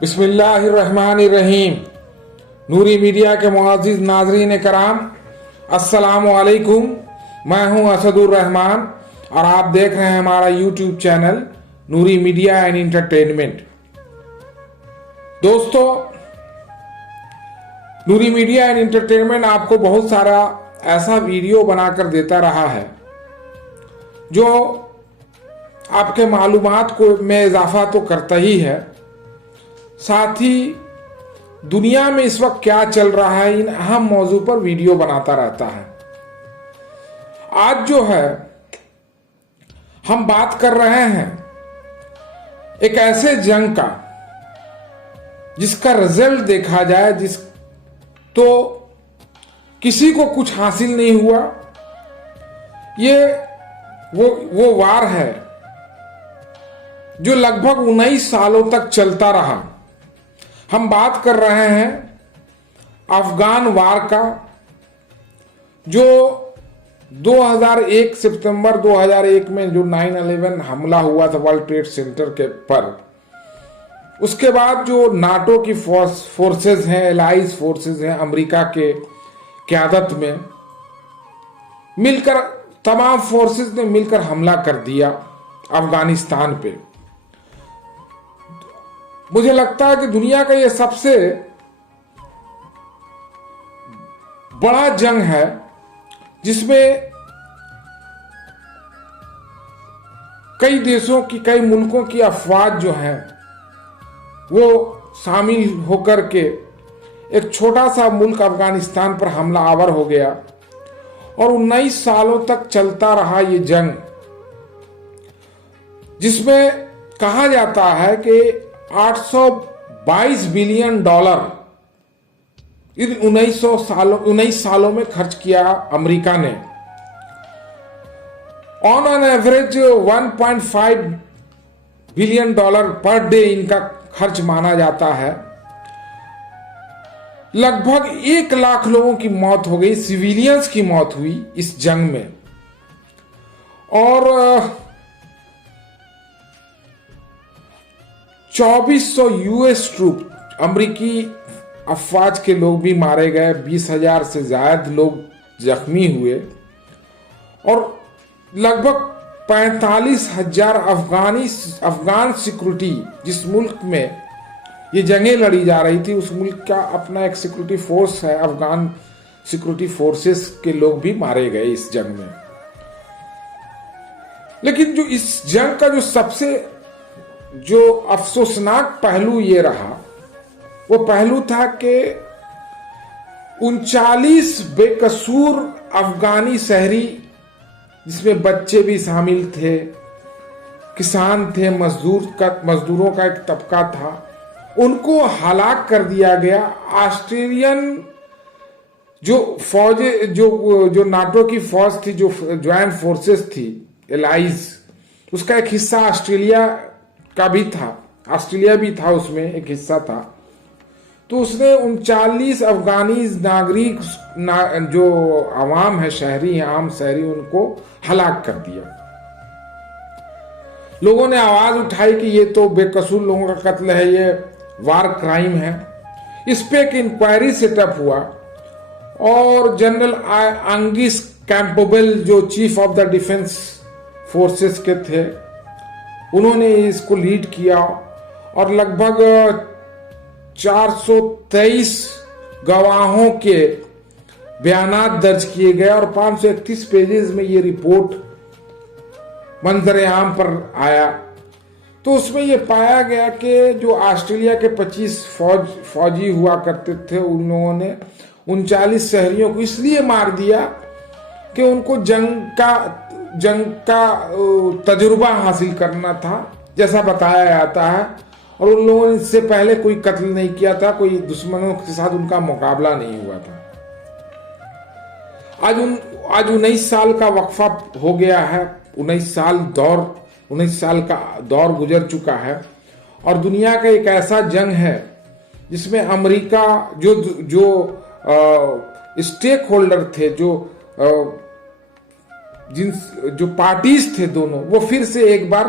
बिस्मिल्लाहिर्रहमानिर्रहीम। नूरी मीडिया के मुअज़्ज़िज़ नाज़रीन कराम, अस्सलामु अलैकुम। मैं हूं असदुर रहमान और आप देख रहे हैं हमारा YouTube channel Noori media and entertainment. दोस्तों, नूरी मीडिया एंड एंटरटेनमेंट आपको बहुत सारा ऐसा वीडियो बनाकर देता रहा है जो आपके मालूमात को में इजाफा तो करता ही है, साथ ही दुनिया में इस वक्त क्या चल रहा है इन अहम मौजू पर वीडियो बनाता रहता है। आज जो है हम बात कर रहे हैं एक ऐसे जंग का जिसका रिजल्ट देखा जाए तो किसी को कुछ हासिल नहीं हुआ। ये वो वार है जो लगभग 19 सालों तक चलता रहा। हम बात कर रहे हैं अफगान वार का, जो 2001 सितंबर 2001 में जो 9/11 हमला हुआ था वर्ल्ड ट्रेड सेंटर के पर, उसके बाद जो नाटो की फोर्सेस हैं, एलाइज फोर्सेस हैं, अमेरिका के क़यादत में मिलकर तमाम फोर्सेस ने मिलकर हमला कर दिया अफगानिस्तान पे। मुझे लगता है कि दुनिया का यह सबसे बड़ा जंग है जिसमें कई देशों की, कई मुल्कों की अफवाज जो हैं वो शामिल होकर के एक छोटा सा मुल्क अफगानिस्तान पर हमला आवर हो गया और 19 सालों तक चलता रहा ये जंग, जिसमें कहा जाता है कि $822 बिलियन इन 19 सालों में खर्च किया अमेरिका ने। On an average 1.5 billion dollar per day इनका खर्च माना जाता है। लगभग 1 लाख लोगों की मौत हो गई, सिविलियंस की मौत हुई इस जंग में। और 2400 यूएस ट्रूप, अमरीकी अफवाज के लोग भी मारे गए, 20,000 से ज्यादा लोग जख्मी हुए और लगभग 45,000 अफगान सिक्योरिटी, जिस मुल्क में ये जंगें लड़ी जा रही थी उस मुल्क का अपना एक सिक्योरिटी फोर्स है, अफगान सिक्योरिटी फोर्सेस के लोग भी मारे गए इस जंग में। लेकिन जो इस जंग का जो सबसे अफसोसनाक पहलू ये रहा, वो पहलू था कि 39 बेकसूर अफगानी शहरी, जिसमें बच्चे भी शामिल थे, किसान थे, मजदूरों का एक तबका था, उनको हलाक कर दिया गया। ऑस्ट्रेलियन जो फौजें, जो नाटो की फौज थी, जो ज्वाइंट फोर्सेस थी एलाइज, उसका एक हिस्सा ऑस्ट्रेलिया का भी था, ऑस्ट्रेलिया भी था, उसमें एक हिस्सा था। तो उसने 39 अफगानी नागरिक, जो आवाम है, शहरी हैं, आम शहरी, उनको हलाक कर दिया। लोगों ने आवाज उठाई कि ये तो बेकसूर लोगों का कत्ल है, ये वार क्राइम है। इस पे एक इंक्वायरी सेटअप हुआ और जनरल अंगिस कैंपबेल, जो chief of the defence forces के थे, उन्होंने इसको लीड किया और लगभग 423 गवाहों के बयानात दर्ज किए गए और 531 पेजेस में ये रिपोर्ट मंजर आम पर आया। तो उसमें ये पाया गया कि जो ऑस्ट्रेलिया के 25 फौजी हुआ करते थे, उन लोगों ने 39 शहरियों को इसलिए मार दिया कि उनको जंग का तजुर्बा हासिल करना था, जैसा बताया जाता है, और उन लोगों ने इससे पहले कोई कत्ल नहीं किया था, कोई दुश्मनों के साथ उनका मुकाबला नहीं हुआ था। आज 19 साल का वक्फा हो गया है, 19 साल का दौर गुजर चुका है और दुनिया का एक ऐसा जंग है जिसमें अमेरिका, जो स्टेक होल्डर थे, जो जिन जो पार्टीज थे दोनों, वो फिर से एक बार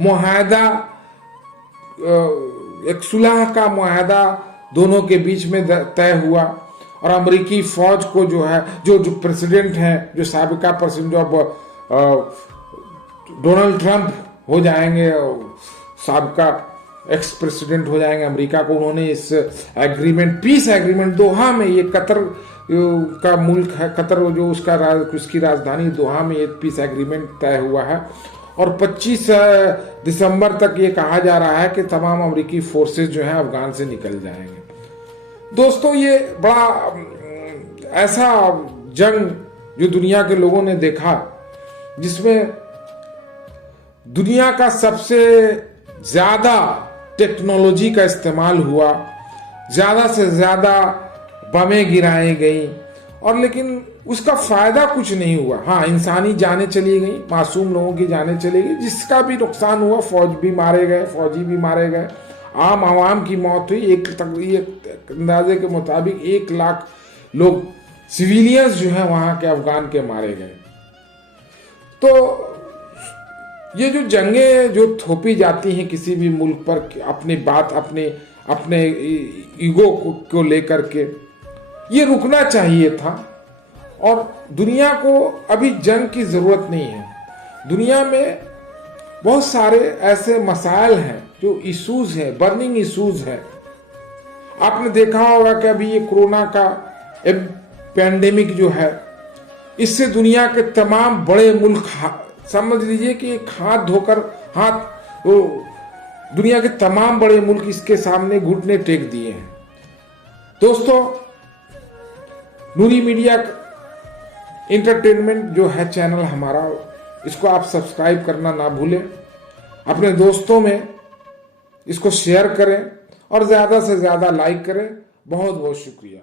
मुआहदा, एक सुलह का मुआहदा दोनों के बीच में तय हुआ। और अमेरिकी फौज को जो है, जो प्रेसिडेंट हैं, जो साबिका प्रेसिडेंट, जो अब डोनाल्ड ट्रंप हो जाएंगे, साबिका एक्स प्रेसिडेंट हो जाएंगे अमेरिका को, उन्होंने इस एग्रीमेंट, पीस एग्रीमेंट दोहा में, ये कतर का मुल्क है, कतर जो उसकी राजधानी दोहा में ये पीस एग्रीमेंट तय हुआ है। और 25 दिसंबर तक ये कहा जा रहा है कि तमाम अमेरिकी फोर्सेस जो हैं अफगान से निकल जाएंगे। दोस्तों, ये बड़ा ऐसा जंग जो दुनिया के लोगों ने देखा, जिसमें दुनिया का सबसे ज्यादा टेक्नोलॉजी का इस्तेमाल हुआ, ज्यादा से ज्यादा बमें गिराई गई, और लेकिन उसका फायदा कुछ नहीं हुआ। हाँ, इंसानी जानें चली गई, मासूम लोगों की जानें चली गई, जिसका भी नुकसान हुआ, फौजी भी मारे गए, आम आवाम की मौत हुई। एक अंदाजे के मुताबिक 1 लाख लोग सिविलियंस जो हैं वहां के अफगान के मारे गए। तो ये जो जंगें जो थोपी जाती हैं किसी भी मुल्क पर, अपनी बात, अपने ईगो को लेकर के, ये रुकना चाहिए था। और दुनिया को अभी जंग की जरूरत नहीं है। दुनिया में बहुत सारे ऐसे मसाइल हैं जो इश्यूज हैं, बर्निंग इश्यूज हैं। आपने देखा होगा कि अभी ये कोरोना का पैंडेमिक जो है, इससे दुनिया के तमाम बड़े मुल्क, समझ लीजिए कि एक हाथ धोकर दुनिया के तमाम बड़े मुल्क इसके सामने घुटने टेक दिए हैं। दोस्तों, नूरी मीडिया एंटरटेनमेंट जो है चैनल हमारा, इसको आप सब्सक्राइब करना ना भूलें। अपने दोस्तों में इसको शेयर करें और ज़्यादा से ज़्यादा लाइक करें। बहुत बहुत शुक्रिया।